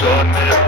zone मेरे